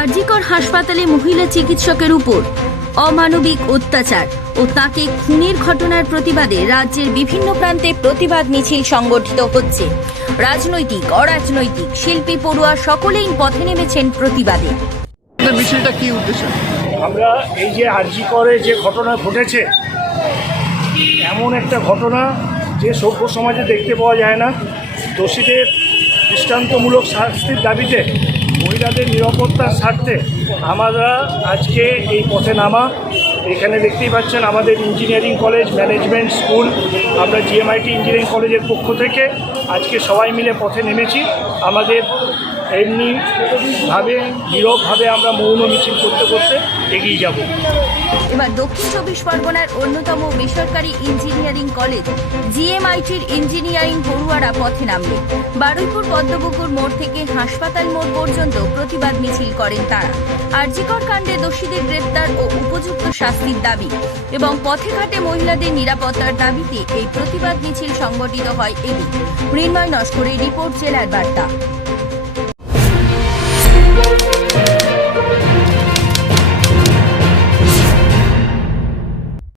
আরজিকর হাসপাতালে মহিলা চিকিৎসকের উপর অমানবিক অত্যাচার ও তাকে খুনের ঘটনার প্রতিবাদে রাজ্যের বিভিন্ন প্রান্তে প্রতিবাদ মিছিল সংগঠিত হচ্ছে। রাজনৈতিক অরাজনৈতিক শিল্পী পড়ুয়া সকলেই পথে নেমেছেন প্রতিবাদে। মিছিলটা কি উদ্দেশ্য? আমরা এই যে আরজি করে যে ঘটনা ঘটেছে এমন একটা ঘটনা যে সভ্য সমাজে দেখতে পাওয়া যায় না। দোষীদের দৃষ্টান্তমূলক শাস্তির দাবিতে মহিলাদের নিরাপত্তার স্বার্থে আমরা আজকে এই পথে নামা। এখানে দেখতেই পাচ্ছেন আমাদের ইঞ্জিনিয়ারিং কলেজ ম্যানেজমেন্ট স্কুল আমরা জিএমআইটি ইঞ্জিনিয়ারিং কলেজের পক্ষ থেকে আজকে সবাই মিলে পথে নেমেছি। আমাদের এমনিভাবে নীরবভাবে আমরা মৌন মিছিল করতে করতে এগিয়ে যাব। এবার দক্ষিণ চব্বিশ পরগনার অন্যতম বেসরকারি ইঞ্জিনিয়ারিং কলেজ, জিএমআইটির ইঞ্জিনিয়ারিং পড়ুয়ারা পথে নামবে। বারুইপুর পদ্মপুকুর মোড় থেকে হাসপাতাল মোড় পর্যন্ত প্রতিবাদ মিছিল করেন তারা। আরজিকর কাণ্ডে দোষীদের গ্রেপ্তার ও উপযুক্ত শাস্তির দাবি এবং পথে ঘাটে মহিলাদের নিরাপত্তার দাবিতে এই প্রতিবাদ মিছিল সংগঠিত হয় এদিন। মৃন্ময় নস্করের রিপোর্ট জেলার বার্তা।